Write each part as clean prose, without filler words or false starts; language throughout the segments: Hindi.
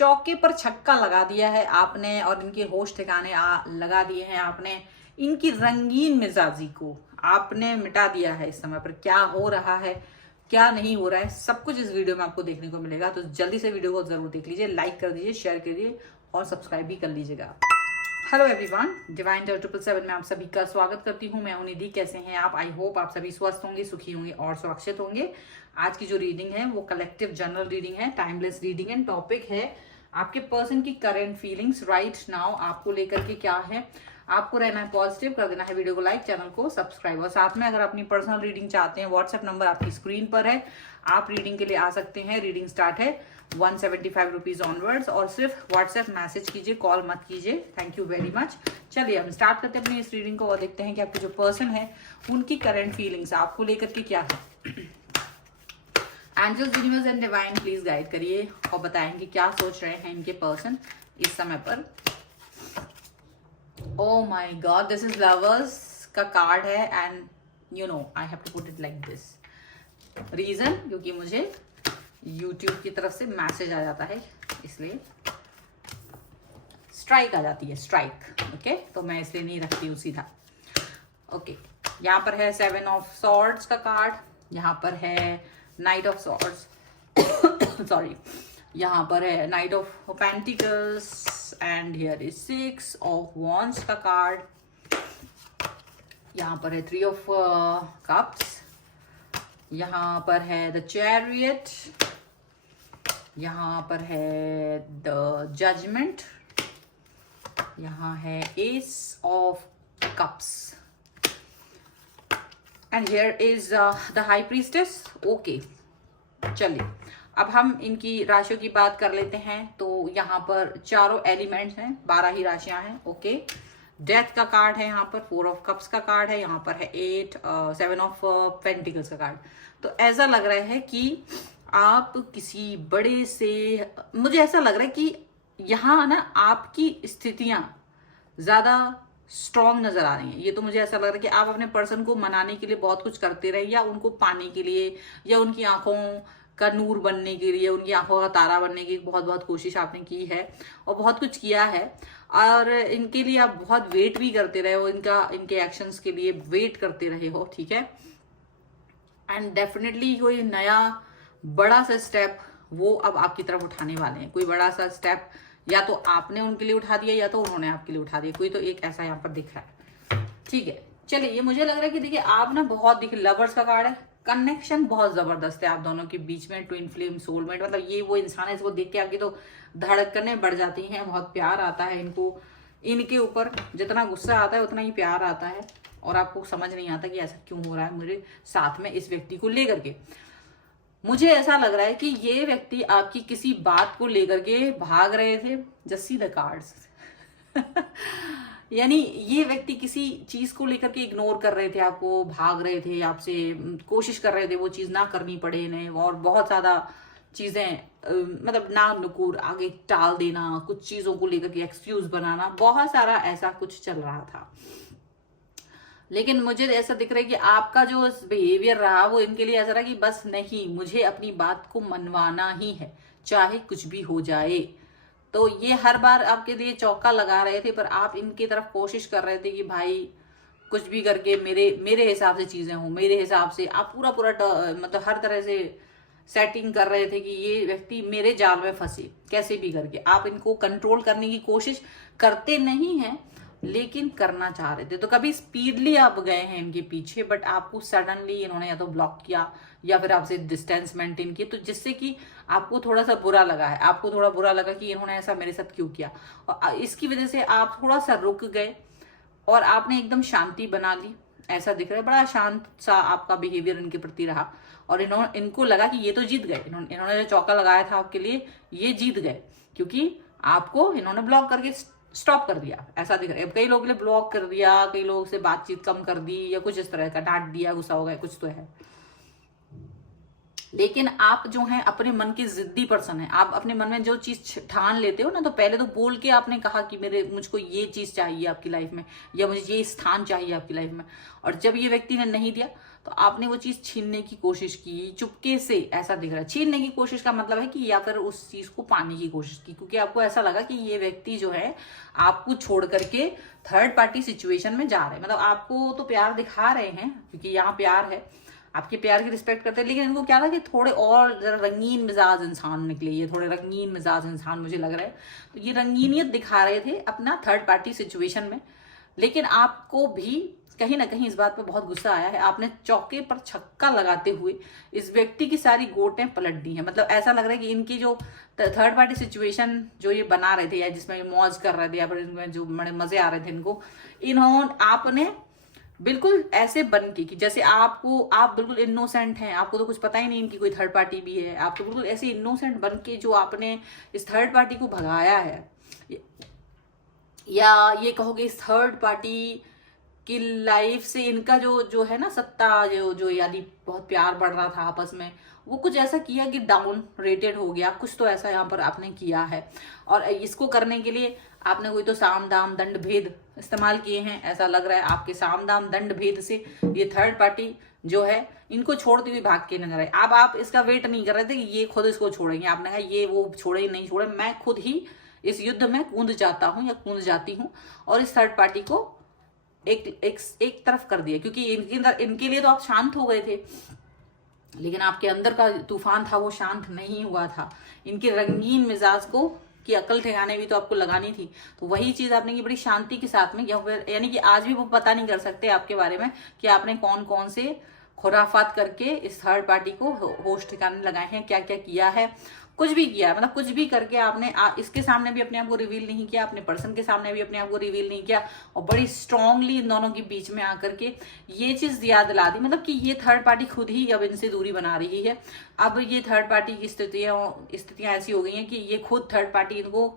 चौके पर छक्का लगा दिया है आपने और इनके होश ठिकाने लगा दिए हैं आपने। इनकी रंगीन मिजाजी को आपने मिटा दिया है। इस समय पर क्या हो रहा है, क्या नहीं हो रहा है, सब कुछ इस वीडियो में आपको देखने को मिलेगा। तो जल्दी से वीडियो को जरूर देख लीजिए, लाइक कर दीजिए, शेयर करिए और सब्सक्राइब भी कर लीजिएगा। हेलो एवरीवन, डिवाइन 777 में आप सभी का स्वागत करती हूँ। मैं हूं निधि। कैसे हैं आप? आई होप आप सभी स्वस्थ होंगे, सुखी होंगे और सुरक्षित होंगे। आज की जो रीडिंग है वो कलेक्टिव जनरल रीडिंग है, टाइमलेस रीडिंग एंड टॉपिक है आपके पर्सन की करंट फीलिंग्स राइट नाउ आपको लेकर के क्या है। आपको रहना है पॉजिटिव, कर देना है वीडियो को लाइक, चैनल को सब्सक्राइब और साथ में अगर अपनी पर्सनल रीडिंग चाहते हैं व्हाट्सएप नंबर आपकी स्क्रीन पर है, आप रीडिंग के लिए आ सकते हैं। रीडिंग स्टार्ट है 175 रुपीज ऑनवर्ड्स और सिर्फ व्हाट्सएप मैसेज कीजिए, कॉल मत कीजिए। Thank you very much. चलिए हम स्टार्ट करते हैं अपनी इस रीडिंग को और देखते हैं कि आपके जो पर्सन है उनकी करंट फीलिंग्स आपको लेकर के क्या है। Angels, universe and divine please guide करिए और बताएंगे क्या सोच रहे हैं इनके पर्सन इस समय पर। Oh my God, this is lovers का कार्ड है and you know I have to put it like this. Reason क्योंकि मुझे YouTube की तरफ से मैसेज आ जाता है, इसलिए स्ट्राइक आ जाती है, स्ट्राइक। ओके, तो मैं इसलिए नहीं रखती हूँ सीधा। ओके, यहाँ पर है 7 ऑफ सॉर्ड्स का कार्ड, यहाँ पर है नाइट ऑफ सॉर्ड्स सॉरी, यहाँ पर है night of pentacles and here is 6 of wands का कार्ड, यहाँ पर है 3 ऑफ कप्स, यहाँ पर है द चैरियट, यहाँ पर है द जजमेंट, यहाँ है S of cups and here is the high priestess. Okay, चलिए अब हम इनकी राशियों की बात कर लेते हैं। तो यहाँ पर चारों एलिमेंट्स हैं, 12 ही राशियां हैं। ओके, डेथ का कार्ड है, यहाँ पर 4 ऑफ कप्स का कार्ड है, यहाँ पर है 7 ऑफ पेंटिकल्स का कार्ड। तो ऐसा लग रहा है कि आप किसी बड़े से, मुझे ऐसा लग रहा है कि यहाँ ना आपकी स्थितियां ज्यादा स्ट्रॉन्ग नजर आ रही हैं। ये तो मुझे ऐसा लग रहा है कि आप अपने पर्सन को मनाने के लिए बहुत कुछ करते रहे, या उनको पाने के लिए, या उनकी आंखों का नूर बनने के लिए, उनकी आंखों का तारा बनने की बहुत बहुत कोशिश आपने की है और बहुत कुछ किया है। और इनके लिए आप बहुत वेट भी करते रहे हो, इनके एक्शंस के लिए वेट करते रहे हो। ठीक है, एंड डेफिनेटली कोई नया बड़ा सा स्टेप वो अब आपकी तरफ उठाने वाले हैं। कोई बड़ा सा स्टेप या तो आपने उनके लिए उठा दिया या तो उन्होंने आपके लिए उठा दिया, कोई तो एक ऐसा यहाँ पर दिख रहा है। ठीक है, चलिए ये मुझे लग रहा है कि देखिए आप ना बहुत, देखिए लवर्स का कार्ड है, कनेक्शन बहुत जबरदस्त है आप दोनों के बीच में, ट्विन फ्लेम, सोलमेट। मतलब ये वो इंसान है इसको देख के आपकी तो धड़कनें बढ़ जाती हैं, बहुत प्यार आता है इनको, इनके ऊपर जितना गुस्सा आता है उतना ही प्यार आता है और आपको समझ नहीं आता कि ऐसा क्यों हो रहा है मुझे साथ में इस व्यक्ति को लेकर के। मुझे ऐसा लग रहा है कि ये व्यक्ति आपकी किसी बात को लेकर के भाग रहे थे। जस्ट सी द कार्ड्स यानी ये व्यक्ति किसी चीज को लेकर के इग्नोर कर रहे थे, आपको भाग रहे थे, आपसे कोशिश कर रहे थे वो चीज ना करनी पड़े इन्हें, और बहुत ज्यादा चीजें मतलब ना नुकुर आगे टाल देना, कुछ चीजों को लेकर के एक्सक्यूज बनाना, बहुत सारा ऐसा कुछ चल रहा था। लेकिन मुझे ऐसा दिख रहा है कि आपका जो बिहेवियर रहा वो इनके लिए ऐसा रहा कि बस नहीं, मुझे अपनी बात को मनवाना ही है चाहे कुछ भी हो जाए। तो ये हर बार आपके लिए चौका लगा रहे थे, पर आप इनकी तरफ कोशिश कर रहे थे कि भाई कुछ भी करके मेरे हिसाब से चीजें हों, मेरे हिसाब से। आप पूरा मतलब हर तरह से सेटिंग कर रहे थे कि ये व्यक्ति मेरे जाल में फंसे, कैसे भी करके आप इनको कंट्रोल करने की कोशिश करते नहीं हैं लेकिन करना चाह रहे थे। तो कभी स्पीडली आप गए हैं इनके पीछे, बट आपको सडनली इन्होंने या तो ब्लॉक किया या फिर आपसे डिस्टेंस मेंटेन की, तो जिससे कि आपको थोड़ा सा बुरा लगा है, आपको थोड़ा बुरा लगा कि इन्होंने ऐसा मेरे साथ क्यों किया, और इसकी वजह से आप थोड़ा सा रुक गए और आपने एकदम शांति बना ली। ऐसा दिख रहा है बड़ा शांत सा आपका बिहेवियर इनके प्रति रहा, और इनको लगा कि ये तो जीत गए, इन्होंने जो चौका लगाया था आपके लिए ये जीत गए, क्योंकि आपको इन्होंने ब्लॉक करके स्टॉप कर दिया। ऐसा दिख रहा है, कई लोगों ने ब्लॉक कर दिया, कई लोगों से बातचीत कम कर दी, या कुछ इस तरह का डांट दिया, गुस्सा हो गया, कुछ तो है। लेकिन आप जो हैं अपने मन के जिद्दी पर्सन है, आप अपने मन में जो चीज ठान लेते हो ना, तो पहले तो बोल के आपने कहा कि मुझको ये चीज चाहिए आपकी लाइफ में, या मुझे ये स्थान चाहिए आपकी लाइफ में, और जब ये व्यक्ति ने नहीं दिया तो आपने वो चीज छीनने की कोशिश की चुपके से, ऐसा दिख रहा है। छीनने की कोशिश का मतलब है कि या फिर उस चीज को पाने की कोशिश की, क्योंकि आपको ऐसा लगा कि ये व्यक्ति जो है आपको छोड़ करके थर्ड पार्टी सिचुएशन में जा रहे हैं। मतलब आपको तो प्यार दिखा रहे हैं, क्योंकि यहाँ प्यार है, आपके प्यार की रिस्पेक्ट करते हैं, लेकिन इनको क्या था कि थोड़े और जरा रंगीन मिजाज इंसान निकले, ये थोड़े रंगीन मिजाज इंसान मुझे लग रहा है। तो ये रंगीनियत दिखा रहे थे अपना थर्ड पार्टी सिचुएशन में, लेकिन आपको भी कहीं ना कहीं इस बात पे बहुत गुस्सा आया है। आपने चौके पर छक्का लगाते हुए इस व्यक्ति की सारी गोटें पलट दी हैं। मतलब ऐसा लग रहा है कि इनकी जो थर्ड पार्टी सिचुएशन जो ये बना रहे थे, या जिसमें ये मौज कर रहे थे, या फिर इनमें जो बड़े मजे आ रहे थे इनको, आपने बिल्कुल ऐसे बन के कि जैसे आप बिल्कुल इनोसेंट हैं, आपको तो कुछ पता ही नहीं इनकी कोई थर्ड पार्टी भी है, आप तो बिल्कुल ऐसे इनोसेंट बन के जो आपने इस थर्ड पार्टी को भगाया है, या ये कहोगे इस थर्ड पार्टी की लाइफ से इनका जो है ना सत्ता, जो यानी बहुत प्यार बढ़ रहा था आपस में, वो कुछ ऐसा किया कि डाउन रेटेड हो गया, कुछ तो ऐसा यहाँ पर आपने किया है। और इसको करने के लिए आपने कोई तो साम दाम दंड भेद इस्तेमाल किए हैं। ऐसा लग रहा है आपके साम दाम दंड भेद से ये थर्ड पार्टी जो है इनको छोड़ती हुई भाग के नजर आए। अब आप इसका वेट नहीं कर रहे थे कि ये खुद इसको छोड़ेंगे, आपने कहा ये वो छोड़े नहीं छोड़े, मैं खुद ही इस युद्ध में कूद जाता हूँ या कूद जाती हूँ, और इस थर्ड पार्टी को एक तरफ कर दिया। क्योंकि इनके लिए तो आप शांत हो गए थे, लेकिन आपके अंदर का तूफान था वो शांत नहीं हुआ था। इनके रंगीन मिजाज को की अकल ठिकाने भी तो आपको लगानी थी, तो वही चीज आपने की बड़ी शांति के साथ में, यानी कि आज भी वो पता नहीं कर सकते आपके बारे में कि आपने कौन कौन से खुराफात करके इस थर्ड पार्टी को होश ठिकाने लगाए हैं, क्या क्या किया है, कुछ भी किया, मतलब कुछ भी करके आपने इसके सामने भी अपने आप को रिवील नहीं किया, अपने पर्सन के सामने भी अपने आप को रिवील नहीं किया, और बड़ी स्ट्रांगली इन दोनों के बीच में आकर के ये चीज याद दिला दी, मतलब कि ये थर्ड पार्टी खुद ही अब इनसे दूरी बना रही है। अब ये थर्ड पार्टी की स्थितियां ऐसी हो गई हैं कि ये खुद थर्ड पार्टी इनको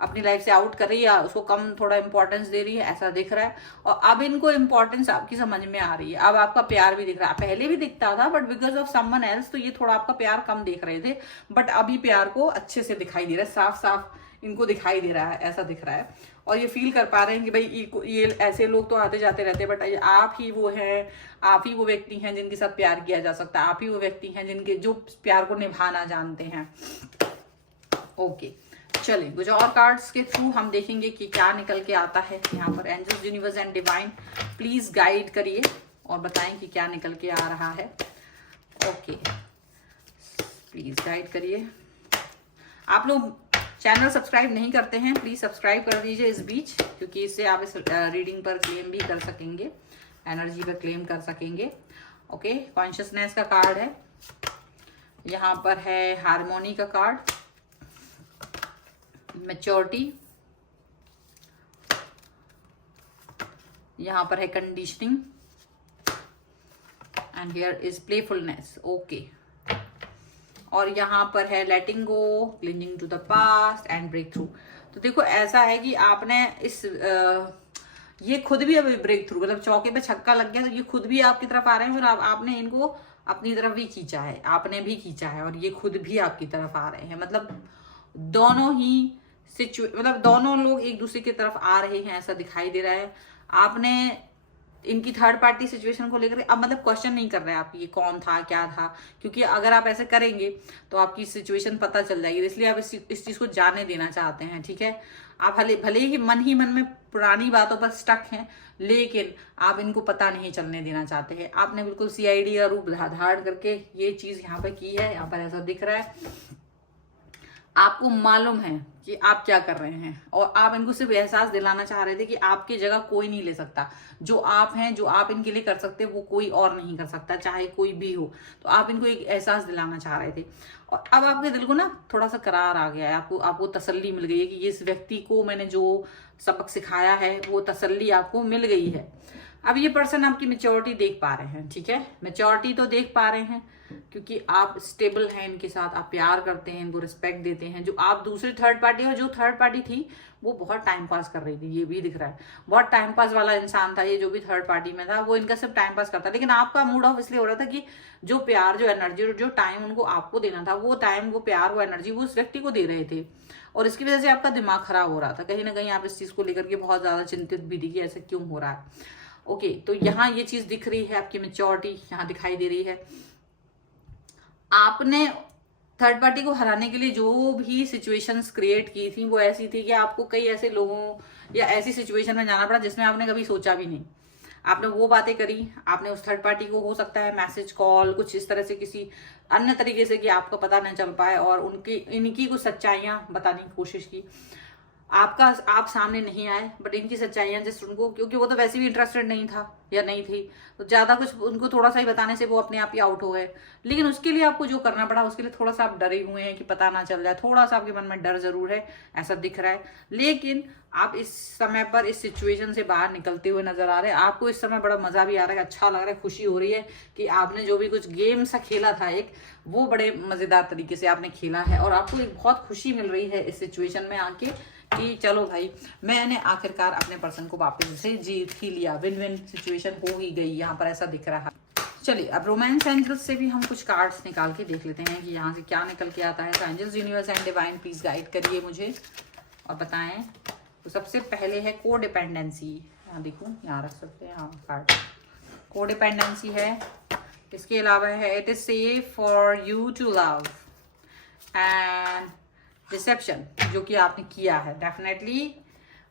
अपनी लाइफ से आउट कर रही है, या उसको कम थोड़ा इंपॉर्टेंस दे रही है, ऐसा दिख रहा है। और अब इनको इंपॉर्टेंस आपकी समझ में आ रही है, अब आपका प्यार भी दिख रहा है। पहले भी दिखता था, but because of someone else तो ये थोड़ा आपका प्यार कम देख रहे थे, बट अभी प्यार को अच्छे से दिखाई दे रहा है, साफ साफ इनको दिखाई दे रहा है, ऐसा दिख रहा है। और ये फील कर पा रहे हैं कि भाई ये ऐसे लोग तो आते जाते रहते हैं, बट आप ही वो हैं, आप ही वो व्यक्ति हैं जिनके साथ प्यार किया जा सकता है, आप ही वो व्यक्ति हैं जिनके जो प्यार को निभाना जानते हैं। ओके, चलिए कुछ और कार्ड्स के थ्रू हम देखेंगे कि क्या निकल के आता है यहाँ पर। Angels, universe and divine please guide करिए और बताएं कि क्या निकल के आ रहा है। ओके, प्लीज गाइड करिए। आप लोग चैनल सब्सक्राइब नहीं करते हैं, प्लीज सब्सक्राइब कर दीजिए इस बीच, क्योंकि इससे आप इस रीडिंग पर क्लेम भी कर सकेंगे, एनर्जी पर क्लेम कर सकेंगे। ओके, कॉन्शियसनेस का कार्ड है, यहाँ पर है हार्मोनी का कार्ड, मैच्योरिटी, यहां पर है conditioning, and here is playfulness. Okay, और यहां पर है letting go, clinging to the past and break through. तो देखो ऐसा है कि आपने ये खुद भी अभी ब्रेक थ्रू, मतलब चौके पे छक्का लग गया तो ये खुद भी आपकी तरफ आ रहे हैं, फिर आपने इनको अपनी तरफ भी खींचा है, आपने भी खींचा है, और ये खुद भी आपकी तरफ आ रहे हैं। मतलब दोनों ही मतलब दोनों लोग एक दूसरे की तरफ आ रहे हैं, ऐसा दिखाई दे रहा है। आपने इनकी थर्ड पार्टी सिचुएशन को लेकर अब मतलब क्वेश्चन नहीं कर रहे हैं आप ये कौन था क्या था, क्योंकि अगर आप ऐसे करेंगे तो आपकी सिचुएशन पता चल जाएगी, इसलिए आप इस चीज को जाने देना चाहते हैं। ठीक है, आप भले ही मन में पुरानी बातों पर स्टक हैं, लेकिन आप इनको पता नहीं चलने देना चाहते हैं। आपने बिल्कुल CID का रूप धारण करके ये चीज यहाँ पर की है, यहाँ पर ऐसा दिख रहा है। आपको मालूम है कि आप क्या कर रहे हैं, और आप इनको सिर्फ एहसास दिलाना चाह रहे थे कि आपकी जगह कोई नहीं ले सकता। जो आप हैं, जो आप इनके लिए कर सकते हैं, वो कोई और नहीं कर सकता, चाहे कोई भी हो। तो आप इनको एक एहसास दिलाना चाह रहे थे, और अब आपके दिल को ना थोड़ा सा करार आ गया है, आपको तसल्ली मिल गई है कि इस व्यक्ति को मैंने जो सबक सिखाया है वो तसल्ली आपको मिल गई है। अब ये पर्सन आपकी मैच्योरिटी देख पा रहे हैं। ठीक है, मैच्योरिटी तो देख पा रहे हैं क्योंकि आप स्टेबल हैं इनके साथ, आप प्यार करते हैं, इनको रिस्पेक्ट देते हैं। जो आप दूसरी थर्ड पार्टी, और जो थर्ड पार्टी थी वो बहुत टाइम पास कर रही थी, ये भी दिख रहा है। बहुत टाइम पास वाला इंसान था ये, जो भी थर्ड पार्टी में था वो इनका सिर्फ टाइम पास करता। लेकिन आपका मूड ऑफ इसलिए हो रहा था कि जो प्यार, जो एनर्जी, जो टाइम उनको आपको देना था, वो टाइम, वो प्यार, वो एनर्जी वो उस व्यक्ति को दे रहे थे, और इसकी वजह से आपका दिमाग खराब हो रहा था। कहीं ना कहीं आप इस चीज को लेकर के बहुत ज्यादा चिंतित भी थी कि ऐसा क्यों हो रहा है। ओके, तो यहाँ ये चीज दिख रही है, आपकी मेच्योरिटी यहाँ दिखाई दे रही है। आपने थर्ड पार्टी को हराने के लिए जो भी सिचुएशंस क्रिएट की थी वो ऐसी थी कि आपको कई ऐसे लोगों या ऐसी सिचुएशन में जाना पड़ा जिसमें आपने कभी सोचा भी नहीं। आपने वो बातें करी, आपने उस थर्ड पार्टी को हो सकता है मैसेज कॉल कुछ इस तरह से किसी अन्य तरीके से कि आपको पता न चल पाए, और उनकी इनकी कुछ सच्चाइयां बताने की कोशिश की। आप सामने नहीं आए, बट इनकी सच्चाइयां जस्ट उनको, क्योंकि वो तो वैसे भी इंटरेस्टेड नहीं था या नहीं थी, तो ज्यादा कुछ उनको थोड़ा सा ही बताने से वो अपने आप ही आउट हो गए। लेकिन उसके लिए आपको जो करना पड़ा, उसके लिए थोड़ा सा आप डरे हुए हैं कि पता ना चल जाए, थोड़ा सा आपके मन में डर जरूर है, ऐसा दिख रहा है। लेकिन आप इस समय पर इस सिचुएशन से बाहर निकलते हुए नजर आ रहे हैं। आपको इस समय बड़ा मजा भी आ रहा है, अच्छा लग रहा है, खुशी हो रही है कि आपने जो भी कुछ गेम सा खेला था एक, वो बड़े मजेदार तरीके से आपने खेला है, और आपको एक बहुत खुशी मिल रही है इस सिचुएशन में आके कि चलो भाई, मैंने आखिरकार अपने पर्सन को वापस से जीत ही लिया, विन विन सिचुएशन हो ही गई, यहाँ पर ऐसा दिख रहा है। चलिए, अब रोमांस एंजल्स से भी हम कुछ कार्ड्स निकाल के देख लेते हैं कि यहाँ से क्या निकल के आता है। तो angels, universe and divine please guide करिए मुझे और बताएं। तो सबसे पहले है को डिपेंडेंसी, यहाँ देखूँ, यहाँ रख सकते हैं, हाँ कार्ड को डिपेंडेंसी है। इसके अलावा है it is safe for you to love and deception, जो कि आपने किया है definitely.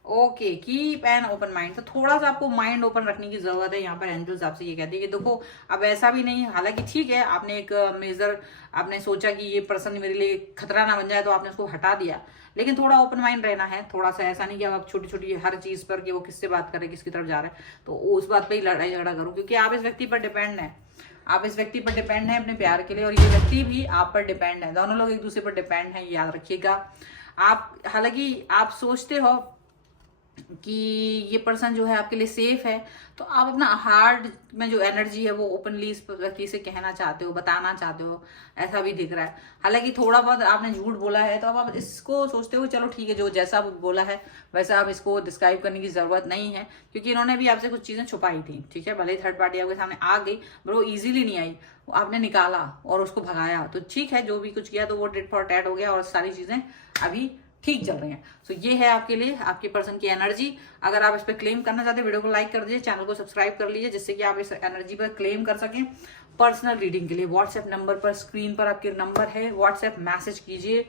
Okay, keep an open mind, तो थोड़ा सा आपको माइंड ओपन रखने की जरूरत है। यहाँ पर एंजल्स आपसे ये कहते हैं कि देखो, अब ऐसा भी नहीं, हालांकि ठीक है, आपने एक मेजर आपने सोचा कि ये पर्सन मेरे लिए खतरा ना बन जाए, तो आपने उसको हटा दिया, लेकिन थोड़ा ओपन माइंड रहना है। थोड़ा सा ऐसा नहीं कि अब आप छोटी छोटी हर चीज पर कि वो किससे बात कर रहे हैं, किसकी तरफ जा रहे हैं, तो उस बात पर ही लड़ाई झगड़ा करो, क्योंकि आप इस व्यक्ति पर डिपेंड है, आप इस व्यक्ति पर डिपेंड है अपने प्यार के लिए, और ये व्यक्ति भी आप पर डिपेंड है। दोनों लोग एक दूसरे पर डिपेंड है, याद रखिएगा। आप, हालांकि आप सोचते हो कि ये पर्सन जो है आपके लिए सेफ है, तो आप अपना हार्ट में जो एनर्जी है वो ओपनली इस व्यक्ति से कहना चाहते हो, बताना चाहते हो, ऐसा भी दिख रहा है। हालांकि थोड़ा बहुत आपने झूठ बोला है, तो अब आप इसको सोचते हो चलो ठीक है, जो जैसा बोला है वैसा आप इसको डिस्क्राइब करने की जरूरत नहीं है, क्योंकि इन्होंने भी आपसे कुछ चीजें छुपाई थी, ठीक है। भले ही थर्ड पार्टी आपके सामने आ गई, बट वो इजीली नहीं आई, आपने निकाला और उसको भगाया, तो ठीक है, जो भी कुछ किया तो वो टिट फॉर टैट हो गया, और सारी चीजें अभी ठीक चल रही हैं। सो ये है आपके लिए आपके पर्सन की एनर्जी। अगर आप इस पर क्लेम करना चाहते हैं, वीडियो को लाइक कर दीजिए, चैनल को सब्सक्राइब कर लीजिए, जिससे कि आप इस एनर्जी पर क्लेम कर सकें। पर्सनल रीडिंग के लिए व्हाट्सएप नंबर पर, स्क्रीन पर आपके नंबर है, व्हाट्सएप मैसेज कीजिए,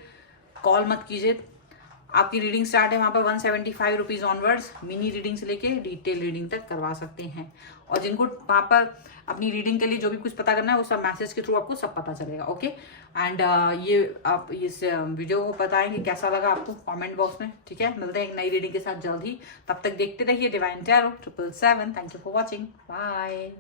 कॉल मत कीजिए। आपकी रीडिंग स्टार्ट है वहां पर 175 रुपीज ऑनवर्ड्स, मिनी रीडिंग से लेके डिटेल रीडिंग तक करवा सकते हैं। और जिनको वहां पर अपनी रीडिंग के लिए जो भी कुछ पता करना है, वो सब मैसेज के थ्रू आपको सब पता चलेगा। ओके, एंड ये आप इस वीडियो को बताएंगे कैसा लगा आपको कमेंट बॉक्स में, ठीक है। मिलते हैं एक नई रीडिंग के साथ जल्द ही, तब तक देखते रहिए divine tarot 777। Thank you for watching, bye.